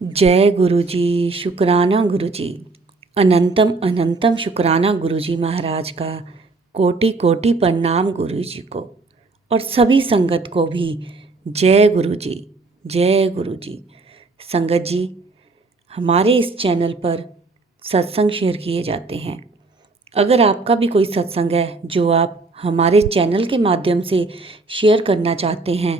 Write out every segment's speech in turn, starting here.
जय गुरु जी। शुक्राना गुरु जी। अनंतम अनंतम शुक्राना गुरु जी महाराज का। कोटि कोटि प्रणाम गुरु जी को और सभी संगत को भी। जय गुरु जी। जय गुरु जी। संगत जी, हमारे इस चैनल पर सत्संग शेयर किए जाते हैं। अगर आपका भी कोई सत्संग है जो आप हमारे चैनल के माध्यम से शेयर करना चाहते हैं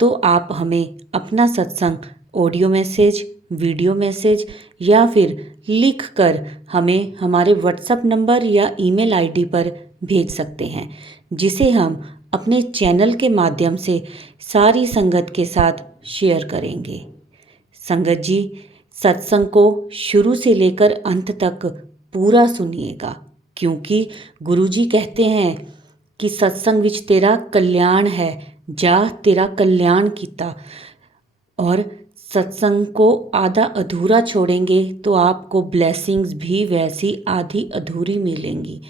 तो आप हमें अपना सत्संग ऑडियो मैसेज, वीडियो मैसेज या फिर लिख कर हमें हमारे व्हाट्सएप नंबर या ईमेल आईडी पर भेज सकते हैं, जिसे हम अपने चैनल के माध्यम से सारी संगत के साथ शेयर करेंगे। संगत जी, सत्संग को शुरू से लेकर अंत तक पूरा सुनिएगा, क्योंकि गुरु जी कहते हैं कि सत्संग विच तेरा कल्याण है, जा तेरा कल्याण कीता। और सत्संग को आधा अधूरा छोड़ेंगे तो आपको ब्लेसिंग्स भी वैसी आधी अधूरी मिलेंगी।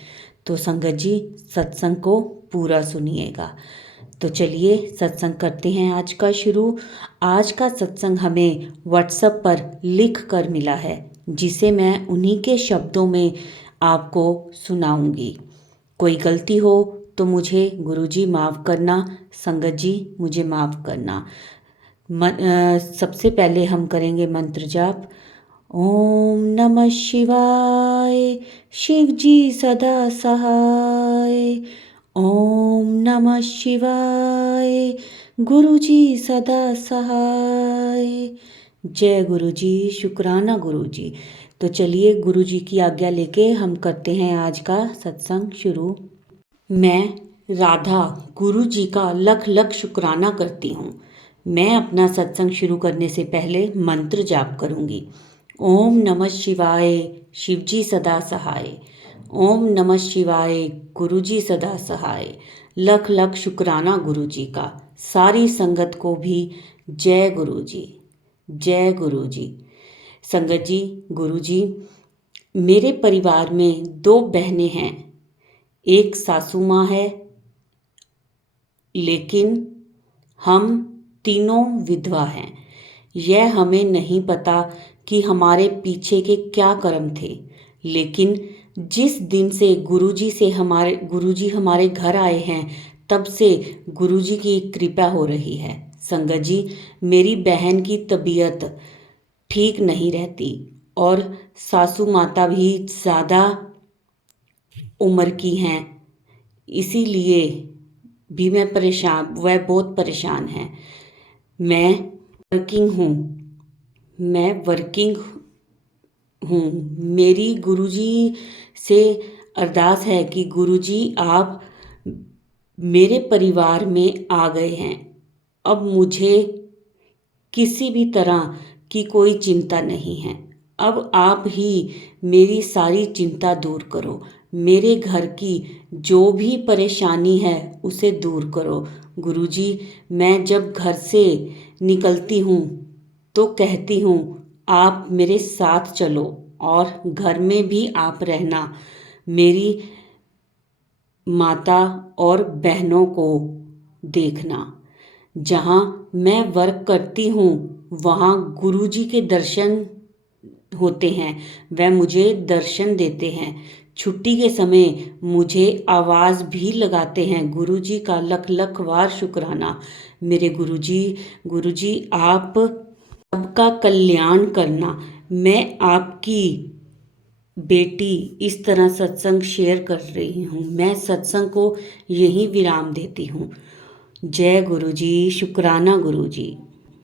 तो संगत जी, सत्संग को पूरा सुनिएगा। तो चलिए सत्संग करते हैं आज का शुरू। आज का सत्संग हमें व्हाट्सएप पर लिख कर मिला है, जिसे मैं उन्हीं के शब्दों में आपको सुनाऊंगी। कोई गलती हो तो मुझे गुरुजी माफ़ करना, संगत जी मुझे माफ़ करना। सबसे पहले हम करेंगे मंत्र जाप। ओम नमः शिवाय, शिव जी सदा सहाय। ओम नमः शिवाय, गुरु जी सदा सहाय। जय गुरु जी। शुक्राना गुरु जी। तो चलिए गुरु जी की आज्ञा लेके हम करते हैं आज का सत्संग शुरू। मैं राधा गुरु जी का लख लख शुक्राना करती हूँ। मैं अपना सत्संग शुरू करने से पहले मंत्र जाप करूँगी। ओम नमः शिवाय, शिव जी सदा सहाय। ओम नमः शिवाय, गुरु जी सदा सहाय। लख लख शुक्राना गुरु जी का। सारी संगत को भी जय गुरु जी। जय गुरु जी। संगत जी, गुरु जी, मेरे परिवार में 2 बहनें हैं। एक सासू माँ है, लेकिन हम तीनों विधवा हैं। यह हमें नहीं पता कि हमारे पीछे के क्या कर्म थे, लेकिन जिस दिन से गुरुजी हमारे घर आए हैं, तब से गुरुजी की कृपा हो रही है। संगत जी, मेरी बहन की तबीयत ठीक नहीं रहती और सासू माता भी ज़्यादा उम्र की हैं, इसीलिए भी वह बहुत परेशान है। मैं वर्किंग हूँ। मेरी गुरुजी से अरदास है कि गुरुजी आप मेरे परिवार में आ गए हैं। अब मुझे किसी भी तरह की कोई चिंता नहीं है। अब आप ही मेरी सारी चिंता दूर करो। मेरे घर की जो भी परेशानी है उसे दूर करो। गुरुजी, मैं जब घर से निकलती हूँ तो कहती हूँ आप मेरे साथ चलो और घर में भी आप रहना। मेरी माता और बहनों को देखना। जहाँ मैं वर्क करती हूँ वहाँ गुरुजी के दर्शन होते हैं, वह मुझे दर्शन देते हैं। छुट्टी के समय मुझे आवाज़ भी लगाते हैं। गुरुजी का लख लख बार शुक्राना। मेरे गुरुजी आप सबका कल्याण करना। मैं आपकी बेटी इस तरह सत्संग शेयर कर रही हूँ। मैं सत्संग को यहीं विराम देती हूँ। जय गुरु जी। शुक्राना गुरु जी।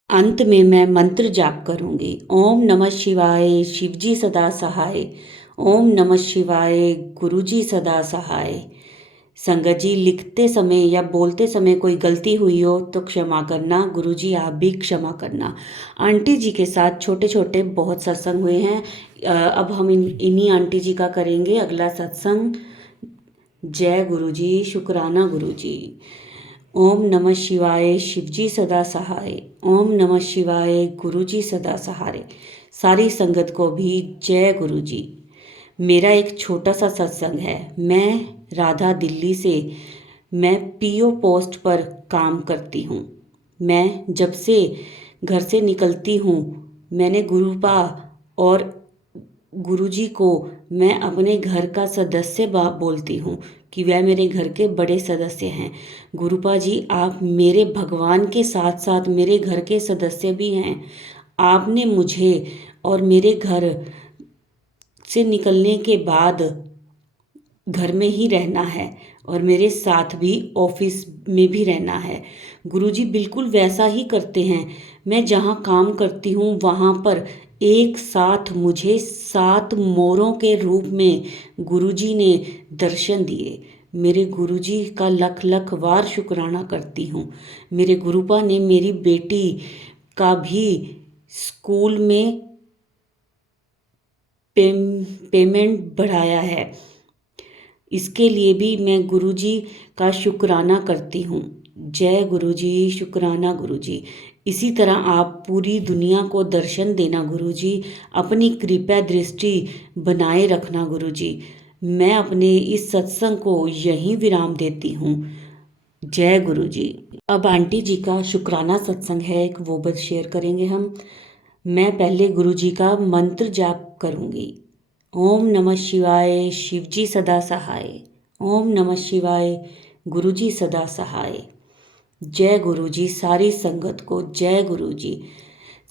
अंत में मैं मंत्र जाप करूँगी। ओम नमः शिवाय, शिव जी सदा सहाय। ओम नमः शिवाय, गुरु जी सदा सहाय। संगत जी, लिखते समय या बोलते समय कोई गलती हुई हो तो क्षमा करना। गुरु जी आप भी क्षमा करना। आंटी जी के साथ छोटे छोटे बहुत सत्संग हुए हैं। अब हम इन्हीं आंटी जी का करेंगे अगला सत्संग। जय गुरु जी। शुक्राना गुरु जी। ओम नमः शिवाय, शिव जी सदा सहाय। ओम नमः शिवाय, गुरु जी सदा सहारे। सारी संगत को भी जय गुरु जी। मेरा एक छोटा सा सत्संग है। मैं राधा दिल्ली से मैं पीओ पोस्ट पर काम करती हूँ। मैं जब से घर से निकलती हूँ मैंने गुरुपा और गुरुजी को मैं अपने घर का सदस्य बोलती हूँ कि वह मेरे घर के बड़े सदस्य हैं। गुरुपा जी, आप मेरे भगवान के साथ साथ मेरे घर के सदस्य भी हैं। आपने मुझे और मेरे घर से निकलने के बाद घर में ही रहना है और मेरे साथ भी ऑफिस में भी रहना है। गुरुजी बिल्कुल वैसा ही करते हैं। मैं जहाँ काम करती हूँ वहाँ पर एक साथ मुझे 7 मोरों के रूप में गुरुजी ने दर्शन दिए। मेरे गुरुजी का लख लख बार शुक्राना करती हूँ। मेरे गुरुपा ने मेरी बेटी का भी स्कूल में पेमेंट बढ़ाया है। इसके लिए भी मैं गुरुजी का शुक्राना करती हूँ। जय गुरुजी, शुक्राना गुरुजी। इसी तरह आप पूरी दुनिया को दर्शन देना गुरुजी, अपनी कृपा दृष्टि बनाए रखना गुरुजी। मैं अपने इस सत्संग को यहीं विराम देती हूँ। जय गुरुजी। अब आंटी जी का शुक्राना सत्संग है, एक वो बस शेयर करेंगे हम। मैं पहले गुरुजी का मंत्र जाप करूँगी। ओम नमः शिवाय, शिवजी सदा सहाय। ओम नमः शिवाय, गुरुजी सदा सहाय। जय गुरुजी सारी संगत को जय गुरुजी।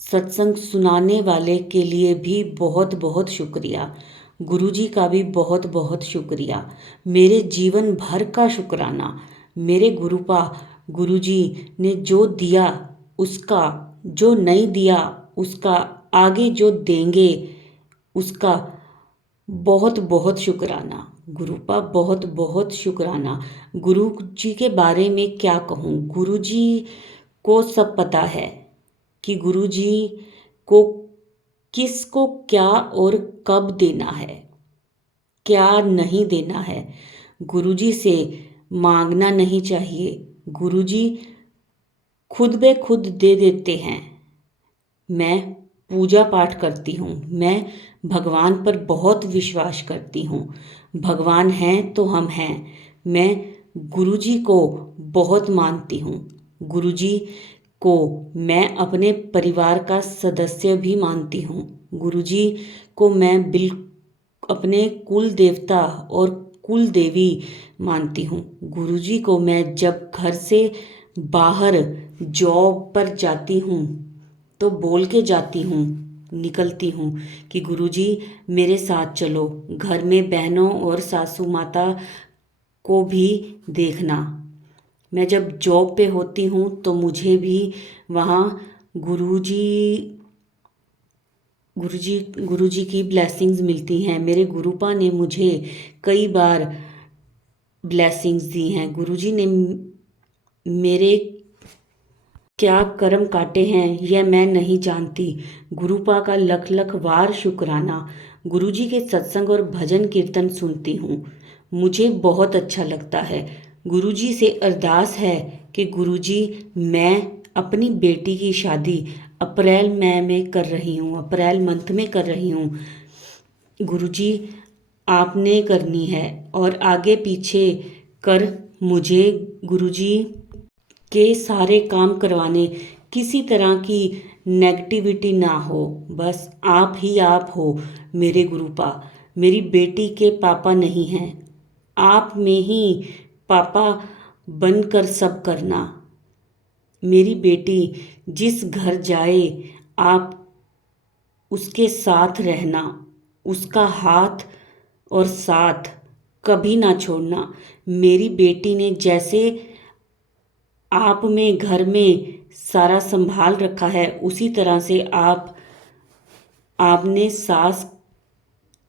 सत्संग सुनाने वाले के लिए भी बहुत बहुत शुक्रिया। गुरुजी का भी बहुत बहुत शुक्रिया। मेरे जीवन भर का शुक्राना। मेरे गुरुपा गुरुजी ने जो दिया उसका, जो नहीं दिया उसका, आगे जो देंगे उसका बहुत बहुत शुक्राना। गुरुपा बहुत बहुत शुक्राना। गुरु जी के बारे में क्या कहूँ, गुरु जी को सब पता है कि गुरु जी को किसको क्या और कब देना है, क्या नहीं देना है। गुरु जी से मांगना नहीं चाहिए, गुरु जी खुद बे खुद दे देते हैं। मैं पूजा पाठ करती हूँ, मैं भगवान पर बहुत विश्वास करती हूँ। भगवान हैं तो हम हैं। मैं गुरुजी को बहुत मानती हूँ। गुरुजी को मैं अपने परिवार का सदस्य भी मानती हूँ। गुरुजी को मैं अपने कुल देवता और कुल देवी मानती हूँ। गुरुजी को मैं जब घर से बाहर जॉब पर जाती हूँ तो बोल के जाती हूँ, निकलती हूँ कि गुरुजी मेरे साथ चलो, घर में बहनों और सासू माता को भी देखना। मैं जब जॉब पे होती हूँ तो मुझे भी वहाँ गुरुजी गुरुजी की ब्लेसिंग्स मिलती हैं। मेरे गुरुपा ने मुझे कई बार ब्लेसिंग्स दी हैं। गुरुजी ने मेरे क्या कर्म काटे हैं यह मैं नहीं जानती। गुरुपा का लख लख बार शुक्राना। गुरुजी के सत्संग और भजन कीर्तन सुनती हूँ, मुझे बहुत अच्छा लगता है। गुरुजी से अरदास है कि गुरुजी मैं अपनी बेटी की शादी अप्रैल में कर रही हूँ, अप्रैल मंथ में कर रही हूँ। गुरुजी आपने करनी है और आगे पीछे कर मुझे गुरुजी के सारे काम करवाने, किसी तरह की नेगेटिविटी ना हो, बस आप ही आप हो मेरे गुरुपा। मेरी बेटी के पापा नहीं हैं, आप में ही पापा बनकर सब करना। मेरी बेटी जिस घर जाए आप उसके साथ रहना, उसका हाथ और साथ कभी ना छोड़ना। मेरी बेटी ने जैसे आप में घर में सारा संभाल रखा है उसी तरह से आपने सास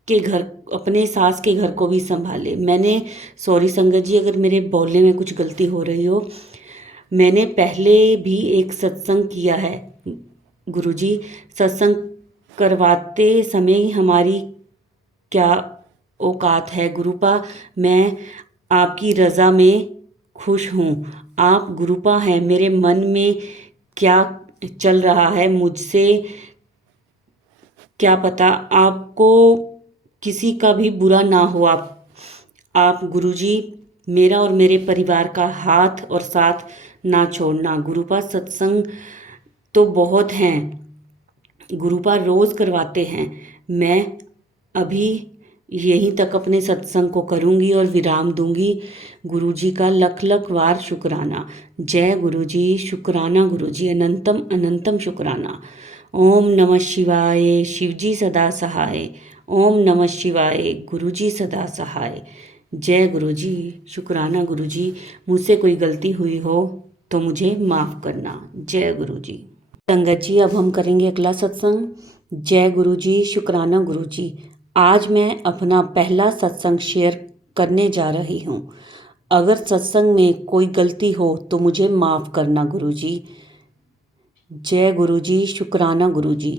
के घर, अपने सास के घर को भी संभाले। मैंने, सॉरी संगत जी अगर मेरे बोलने में कुछ गलती हो रही हो, मैंने पहले भी एक सत्संग किया है। गुरुजी सत्संग करवाते समय हमारी क्या औकात है गुरुपा, मैं आपकी रज़ा में खुश हूँ। आप गुरुपा हैं, मेरे मन में क्या चल रहा है मुझसे क्या पता, आपको किसी का भी बुरा ना हो। आप गुरुजी मेरा और मेरे परिवार का हाथ और साथ ना छोड़ना। गुरुपा सत्संग तो बहुत हैं, गुरुवार रोज़ करवाते हैं। मैं अभी यहीं तक अपने सत्संग को करूँगी और विराम दूँगी। गुरुजी का लख लख वार शुक्राना। जय गुरुजी, शुक्राना गुरुजी, अनंतम अनंतम शुक्राना। ओम नमः शिवाय, शिवजी सदा सहाय। ओम नमः शिवाय, गुरुजी सदा सहाय। जय गुरुजी, शुक्राना गुरुजी। मुझसे कोई गलती हुई हो तो मुझे माफ़ करना। जय गुरुजी। संगत जी, अब हम करेंगे अगला सत्संग। जय गुरुजी, शुक्राना गुरुजी। आज मैं अपना पहला सत्संग शेयर करने जा रही हूँ। अगर सत्संग में कोई गलती हो तो मुझे माफ़ करना गुरुजी। जय गुरुजी, शुक्राना गुरुजी।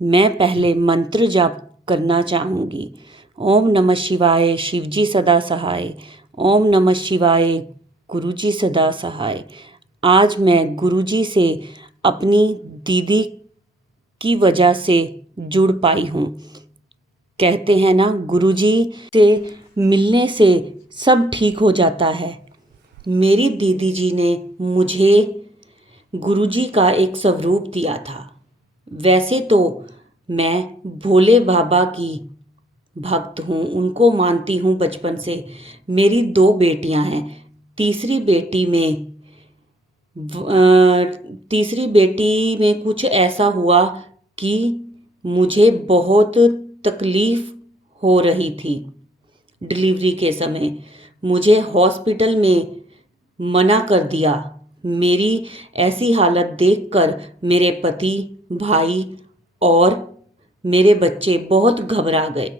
मैं पहले मंत्र जाप करना चाहूँगी। ओम नमः शिवाय, शिवजी सदा सहाय। ओम नमः शिवाय, गुरुजी सदा सहाय। आज मैं गुरुजी से अपनी दीदी की वजह से जुड़ पाई हूँ। कहते हैं ना, गुरुजी से मिलने से सब ठीक हो जाता है। मेरी दीदी जी ने मुझे गुरुजी का एक स्वरूप दिया था। वैसे तो मैं भोले बाबा की भक्त हूँ, उनको मानती हूँ बचपन से। मेरी 2 बेटियाँ हैं। तीसरी बेटी में कुछ ऐसा हुआ कि मुझे बहुत तकलीफ हो रही थी। डिलीवरी के समय मुझे हॉस्पिटल में मना कर दिया। मेरी ऐसी हालत देखकर मेरे पति, भाई और मेरे बच्चे बहुत घबरा गए।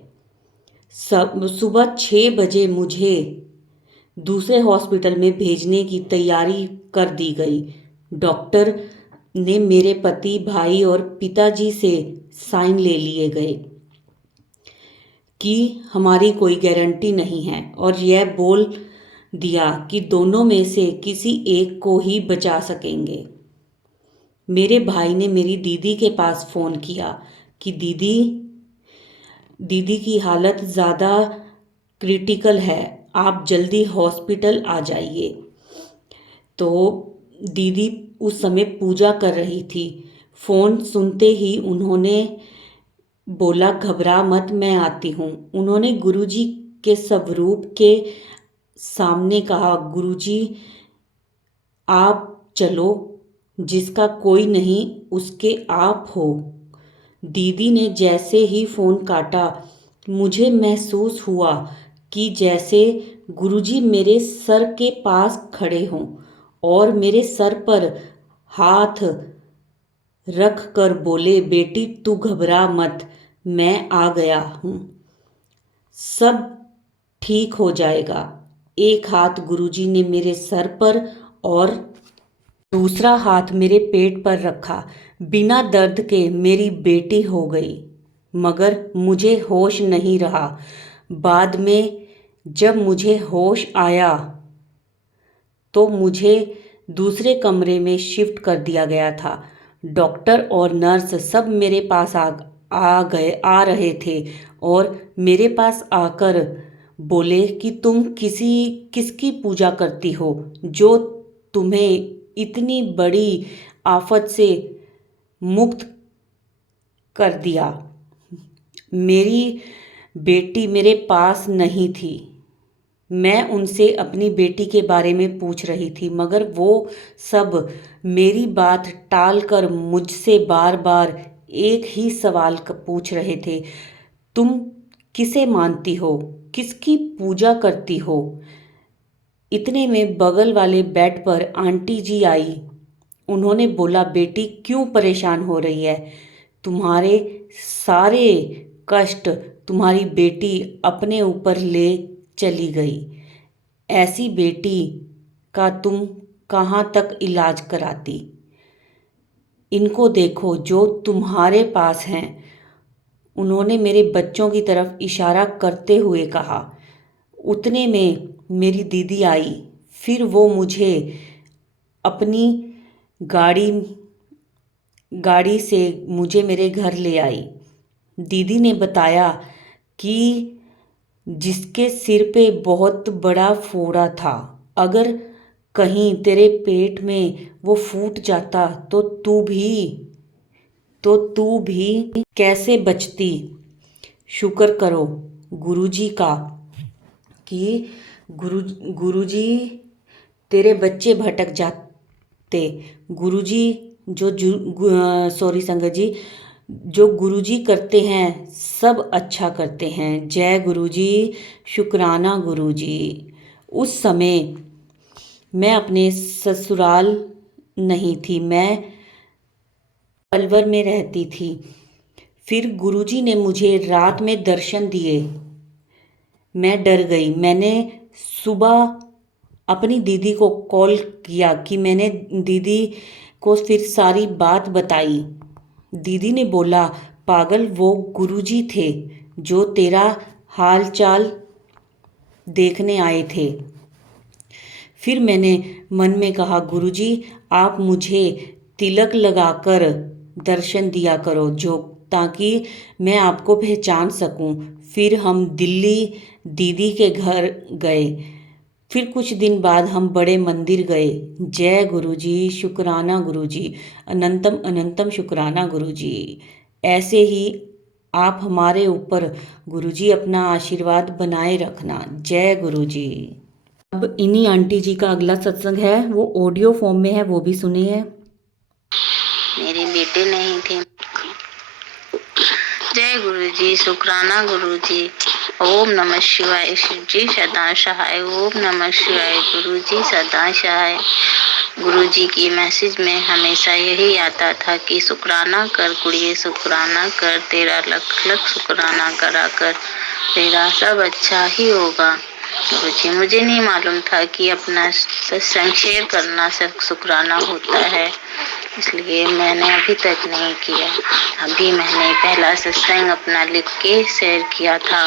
सुबह 6 बजे मुझे दूसरे हॉस्पिटल में भेजने की तैयारी कर दी गई। डॉक्टर ने मेरे पति, भाई और पिताजी से साइन ले लिए गए कि हमारी कोई गारंटी नहीं है और यह बोल दिया कि दोनों में से किसी एक को ही बचा सकेंगे। मेरे भाई ने मेरी दीदी के पास फ़ोन किया कि दीदी की हालत ज़्यादा क्रिटिकल है, आप जल्दी हॉस्पिटल आ जाइए। तो दीदी उस समय पूजा कर रही थी। फ़ोन सुनते ही उन्होंने बोला, घबरा मत, मैं आती हूँ। उन्होंने गुरुजी के स्वरूप के सामने कहा, गुरुजी आप चलो, जिसका कोई नहीं उसके आप हो। दीदी ने जैसे ही फ़ोन काटा, मुझे महसूस हुआ कि जैसे गुरुजी मेरे सर के पास खड़े हों और मेरे सर पर हाथ रख कर बोले, बेटी तू घबरा मत, मैं आ गया हूँ, सब ठीक हो जाएगा। एक हाथ गुरुजी ने मेरे सर पर और दूसरा हाथ मेरे पेट पर रखा। बिना दर्द के मेरी बेटी हो गई, मगर मुझे होश नहीं रहा। बाद में जब मुझे होश आया तो मुझे दूसरे कमरे में शिफ्ट कर दिया गया था। डॉक्टर और नर्स सब मेरे पास आ रहे थे और मेरे पास आकर बोले कि तुम किसकी पूजा करती हो जो तुम्हें इतनी बड़ी आफत से मुक्त कर दिया। मेरी बेटी मेरे पास नहीं थी। मैं उनसे अपनी बेटी के बारे में पूछ रही थी, मगर वो सब मेरी बात टालकर मुझसे बार बार एक ही सवाल पूछ रहे थे, तुम किसे मानती हो, किसकी पूजा करती हो। इतने में बगल वाले बेड पर आंटी जी आई। उन्होंने बोला, बेटी क्यों परेशान हो रही है, तुम्हारे सारे कष्ट तुम्हारी बेटी अपने ऊपर ले चली गई। ऐसी बेटी का तुम कहाँ तक इलाज कराती। इनको देखो जो तुम्हारे पास हैं। उन्होंने मेरे बच्चों की तरफ इशारा करते हुए कहा। उतने में मेरी दीदी आई। फिर वो मुझे अपनी गाड़ी से मुझे मेरे घर ले आई। दीदी ने बताया कि जिसके सिर पे बहुत बड़ा फोड़ा था, अगर कहीं तेरे पेट में वो फूट जाता तो तो तू भी कैसे बचती। शुक्र करो गुरुजी का कि गुरुजी तेरे बच्चे भटक जाते। गुरुजी सॉरी संगत जी, जो गुरुजी करते हैं सब अच्छा करते हैं। जय गुरुजी, शुक्राना गुरुजी। उस समय मैं अपने ससुराल नहीं थी, मैं अलवर में रहती थी। फिर गुरुजी ने मुझे रात में दर्शन दिए। मैं डर गई। मैंने सुबह अपनी दीदी को कॉल किया कि मैंने दीदी को फिर सारी बात बताई। दीदी ने बोला, पागल, वो गुरुजी थे जो तेरा हाल चाल देखने आए थे। फिर मैंने मन में कहा, गुरुजी आप मुझे तिलक लगाकर दर्शन दिया करो जो ताकि मैं आपको पहचान सकूं। फिर हम दिल्ली दीदी के घर गए। फिर कुछ दिन बाद हम बड़े मंदिर गए। जय गुरुजी, शुक्राना गुरुजी, अनंतम अनंतम शुक्राना गुरुजी। ऐसे ही आप हमारे ऊपर गुरुजी अपना आशीर्वाद बनाए रखना। जय गुरुजी। अब इन्हीं आंटी जी का अगला सत्संग है, वो ऑडियो फॉर्म में है, वो भी सुनिए। मेरे बेटे नहीं थे। जय गुरुजी, शुक्राना गुरुजी। ओम नमः शिवाय। शिव जी सदा सहाय। ओम नमः शिवाय। गुरुजी सदा सहाय। गुरुजी की मैसेज में हमेशा यही आता था कि शुक्राना कर कुड़िए, शुक्राना कर, तेरा लख लख शुक्राना करा कर, तेरा सब अच्छा ही होगा। गुरुजी, मुझे नहीं मालूम था कि अपना सत्संग शेयर करना सिर्फ शुक्राना होता है, इसलिए मैंने अभी तक नहीं किया। अभी मैंने पहला सत्संग अपना लिख के शेयर किया था,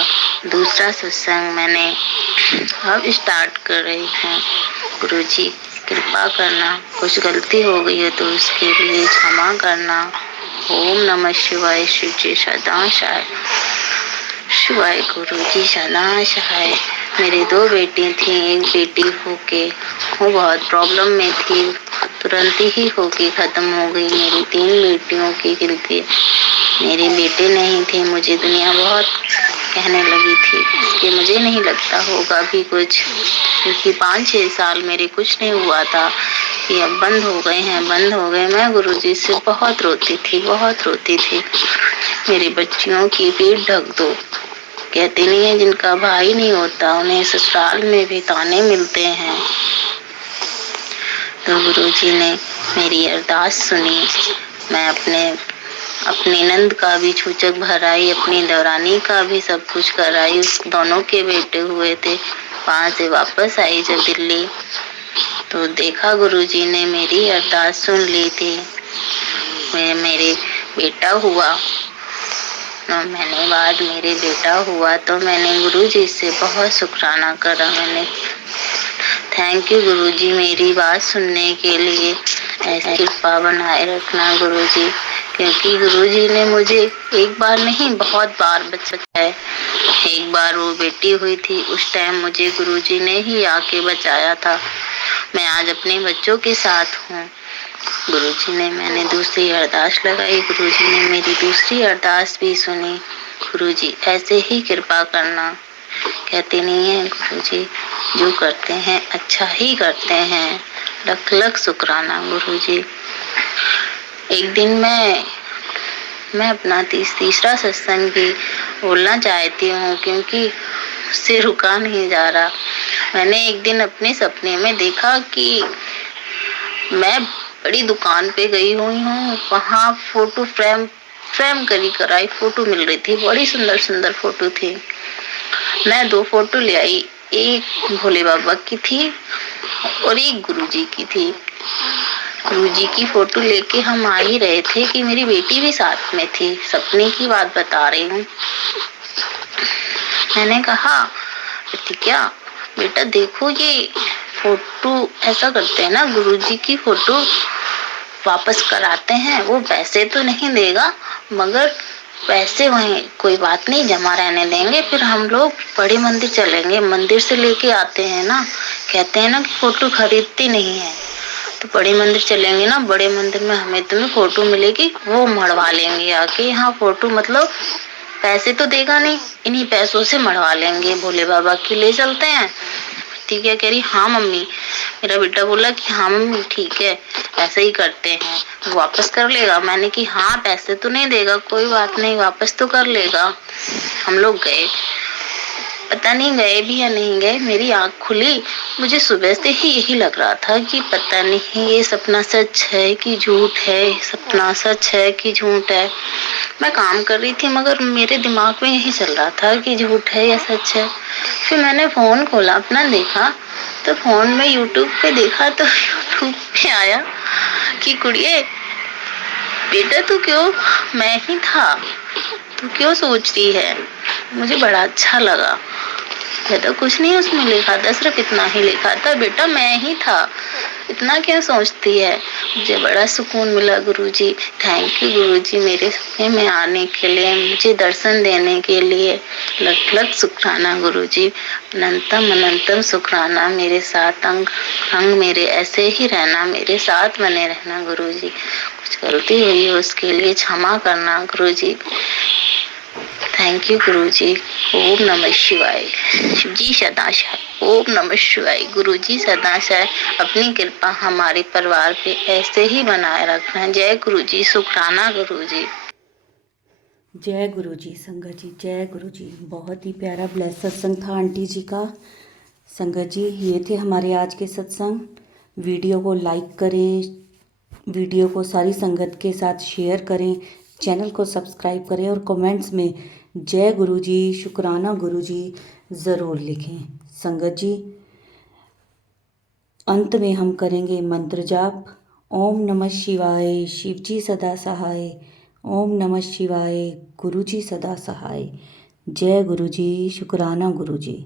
दूसरा सत्संग मैंने अब स्टार्ट कर रही हूँ। गुरुजी कृपा करना, कुछ गलती हो गई है तो उसके लिए क्षमा करना। ओम नमः शिवाय। शिव जी सदा सहाय। शिवाय गुरुजी सदा सहाय। मेरी 2 बेटी थी, एक बेटी होके वो बहुत प्रॉब्लम में थी, तुरंत ही होके खत्म हो गई। मेरी 3 बेटियों की गिनती मेरे बेटे नहीं थे। मुझे दुनिया बहुत कहने लगी थी, इसके मुझे नहीं लगता होगा भी कुछ, क्योंकि 5-6 साल मेरे कुछ नहीं हुआ था कि अब बंद हो गए हैं, बंद हो गए। मैं गुरुजी से बहुत रोती थी, बहुत रोती थी। मेरी बच्चियों की पीठ ढक दो। कहते नहीं है जिनका भाई नहीं होता उन्हें ससुराल में भी ताने मिलते हैं। तो गुरुजी ने मेरी अरदास सुनी। मैं अपनी नंद का भी छूचक भराई, अपनी देवरानी का भी सब कुछ कराई। उस दोनों के बेटे हुए थे। वहाँ से वापस आई जब दिल्ली, तो देखा गुरुजी ने मेरी अरदास सुन ली थी। मेरे बेटा हुआ, मैंने बाद मेरे बेटा हुआ तो मैंने गुरुजी से बहुत शुक्राना करा। मैंने थैंक यू गुरुजी मेरी बात सुनने के लिए। ऐसी कृपा बनाए रखना गुरुजी, क्योंकि गुरुजी ने मुझे एक बार नहीं बहुत बार बचाया है। एक बार वो बेटी हुई थी, उस टाइम मुझे गुरुजी ने ही आके बचाया था। मैं आज अपने बच्चों के साथ हूँ। गुरुजी ने, मैंने दूसरी अरदास लगाई, गुरुजी ने मेरी दूसरी अरदास भी सुनी। गुरुजी ऐसे ही कृपा करना। कहते नहीं है गुरुजी जो करते हैं अच्छा ही करते हैं। लख लख शुक्राना गुरुजी। एक दिन मैं अपना तीसरा सत्संग भी बोलना चाहती हूँ, क्योंकि उससे रुका नहीं जा रहा। मैंने एक दिन अपने सपने में देखा कि मैं बड़ी दुकान पे गई हुई हूँ, वहाँ फोटो फ्रेम करी कराई फोटो मिल रही थी। बड़ी सुंदर सुंदर फोटो थी। मैं 2 फोटो ले आई, एक भोले बाबा की थी और एक गुरुजी की थी। गुरुजी की फोटो लेके हम आ ही रहे थे कि मेरी बेटी भी साथ में थी। सपने की बात बता रही हूँ। मैंने कहा क्या बेटा देखो, ये फोटो ऐसा करते हैं ना, गुरुजी की फोटो वापस कराते हैं। वो पैसे तो नहीं देगा, मगर पैसे वहीं कोई बात नहीं जमा रहने देंगे। फिर हम लोग बड़े मंदिर चलेंगे, मंदिर से लेके आते हैं ना। कहते हैं ना कि फोटो खरीदती नहीं है। तो बड़े मंदिर चलेंगे ना, बड़े मंदिर में हमें तुम्हें फोटो मिलेगी, वो मढ़वा लेंगे आके। यहाँ फोटो मतलब पैसे तो देगा नहीं, इन्हीं पैसों से मढ़वा लेंगे, भोले बाबा की ले चलते हैं। ठीक है, कह रही हाँ मम्मी। मेरा बेटा बोला कि हाँ मम्मी ठीक है, ऐसे ही करते हैं, वापस कर लेगा। मैंने कि हाँ पैसे तो नहीं देगा, कोई बात नहीं, वापस तो कर लेगा। हम लोग गए, पता नहीं गए भी या नहीं गए, मेरी आँख खुली। मुझे सुबह से ही यही लग रहा था कि पता नहीं ये सपना सच है कि झूठ है, सपना सच है कि झूठ है। मैं काम कर रही थी मगर मेरे दिमाग में यही चल रहा था कि झूठ है या सच है। फिर मैंने फोन खोला अपना, देखा तो फोन में यूट्यूब पे देखा तो यूट्यूब पे आया कि कुड़िए बेटा तू क्यों, मैं ही था, तू क्यों सोच रही है। मुझे बड़ा अच्छा लगा। तो कुछ नहीं उसमें लिखा था, सिर्फ इतना ही लिखा था, बेटा मैं ही था, इतना क्या सोचती है। मुझे बड़ा सुकून मिला गुरुजी। थैंक यू गुरुजी, मेरे सपने में आने के लिए, मुझे दर्शन देने के लिए। लख लख शुक्राना गुरुजी, अनंतम अनंतम शुक्राना। मेरे साथ अंग अंग मेरे ऐसे ही रहना, मेरे साथ बने रहना गुरुजी। कुछ गलती हुई है उसके लिए क्षमा करना गुरुजी। थैंक यू गुरुजी। ओम नमः शिवाय। शिवजी सदाशय। ओम नमः शिवाय। गुरुजी सदाशय अपनी कृपा हमारे परिवार पे ऐसे ही बनाए रखना। जय गुरुजी। शुक्राना गुरुजी। जय गुरुजी। संगत जी जय गुरुजी। बहुत ही प्यारा ब्लेस सत्संग था आंटी जी का। संगत जी ये थे हमारे आज के सत्संग। वीडियो को लाइक करें, वीडियो को सारी संगत के साथ शेयर करें, चैनल को सब्सक्राइब करें और कमेंट्स में जय गुरुजी, शुक्राना गुरुजी ज़रूर लिखें। संगत जी अंत में हम करेंगे मंत्र जाप। ओम नमः शिवाय, शिवजी सदा सहाय। ओम नमः शिवाय, गुरुजी सदा सहाय। जय गुरुजी, शुक्राना गुरुजी।